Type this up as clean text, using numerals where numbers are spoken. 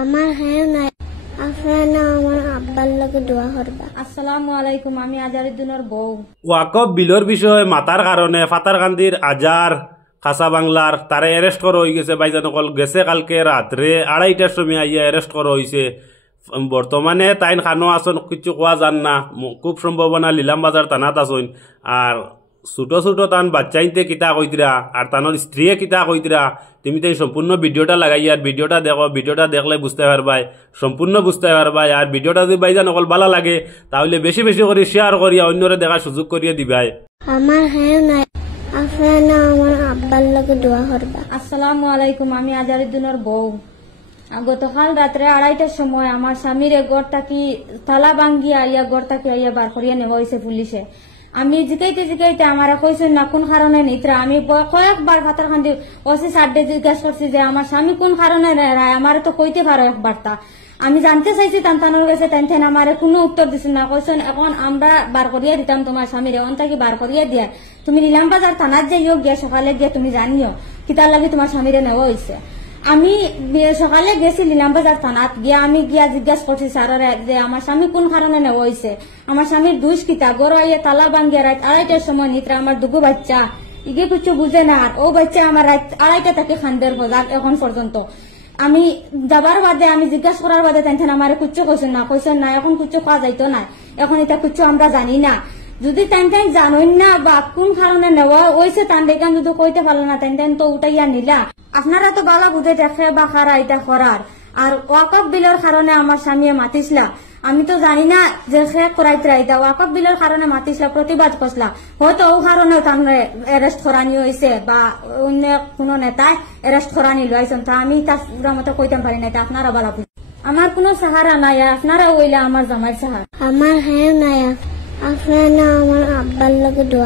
আমার হ্যাঁ নাই আপনারা আমার আব্বার লগে দোয়া করবা। আসসালামু আলাইকুম, আমি আজারুদ্দিনের বউ। ওয়াকফ বিলর বিষয়ে মাতার কারণে ফাতারকান্দির আজার খাসা বাংলার তারা অ্যারেস্ট করা হয়ে গেছে। বাইজানকল গেছে কালকে রাত্রে 2:30টার সময় আইয়া অ্যারেস্ট করা হয়েছে। বর্তমানে তাইন খানো আসন কিছু কোয়া যান না, খুব সম্ভাবনা লিলাম বাজার থানাত আসন। আর ছোট ছোট তান বাচ্চাইতে কিতা কইতরা আর তানোর স্ত্রীয়ে কিতা কইতরা, তুমি তাই সম্পূর্ণ ভিডিওটা লাগাই আর ভিডিওটা দেখো। ভিডিওটা দেখলে বুঝতে পারবাই, সম্পূর্ণ বুঝতে পারবাই। আর ভিডিওটা যদি বাইজান অকল ভালো লাগে তাহলে বেশি বেশি করে শেয়ার করিয়া অন্যরে দেখার সুযোগ করিয়া দিবাই। আমার হ্যাঁ নাই আপনারা আমার আব্বার লগে দোয়া করবা। আসসালামু আলাইকুম, আমি আজারুদ্দিনের বউ। গতকাল রাত্রে 2:30টার সময় আমার স্বামীর ঘরটা কি তালা ভাঙ্গিয়া আইয়া ঘরটা কি আইয়া বার করিয়া নেওয়া হয়েছে পুলিশে। আমি জিকাইতে আমার কইছেন না কোন কারণে নিত্রা। আমি কয়েকবার ভাতার খান্দি ওসি সাড্ডে জিজ্ঞাসা করছি যে আমার স্বামী কোন কারণে রায়, আমার তো কইতে পারো একবারটা। আমি জানতে চাইছি তান্তানোর কাছে, টান আমার কোনো উত্তর দিচ্ছেন না। কইছেন এখন আমরা বার করিয়া দিতাম তোমার স্বামীর, এখন তাকে বার করিয়া দিয়া তুমি নিলাম বাজার থানার যাইও গিয়া সকালে গিয়ে তুমি জানিও কিতার লাগে তোমার স্বামীরে নেওয়া হয়েছে। আমি সকালে গেছি নিলাম বাজার থানাত গিয়া আমি গিয়া জিজ্ঞাসা করছি স্যারের যে আমার স্বামী কোন কারণে নেওয়া হয়েছে, আমার স্বামীর দুষ কিতা। গড় আইয়ে তালা ভাঙ্গিয়া রাত 2:30টার সময় নিত্রা আমার দুগু বাচ্চা ইগে কিছু বুঝে না। আর ও বাচ্চা আমার রাত 2:30টা থেকে খান্দের বাজার এখন পর্যন্ত। আমি যাবার বাদে আমি জিজ্ঞাসা করার বাদে তেন আমার কুচ্ছু কইছেন না এখন কুচ্ছু খাওয়া যাইতো না, এখন এটা কুচ্ছু আমরা জানি না। যদি তেন জানোই না বা কোন কারণে নেওয়া হয়েছে তান দেখান যদি কইতে পারলো না তেন তো উঠাইয়া নিলা। আপনারা তো বালা বুঝে দেখে বা খারা এটা করার। আর ওয়াকফ বিলের কারণে আমার স্বামীয়ে মাতিসলা, আমি তো জানি না যে সে করাইতে এটা ওয়াকফ বিলের কারণে মাতিসলা, প্রতিবাদ করছিলা। হয়তো ও কারণে তাহলে অ্যারেস্ট করানি হয়েছে বা অন্য কোনো নেতায় অ্যারেস্ট করানি লইছেন। তা আমি তার মতো কইতে পারি না, এটা আপনারা বালা বুঝে। আমার কোনো সাহারা নাই, আপনারা ওইলা আমার জামাই সাহারা। আমার হ্যাঁ নাই আপনারা আমার আব্বার লগে দোয়া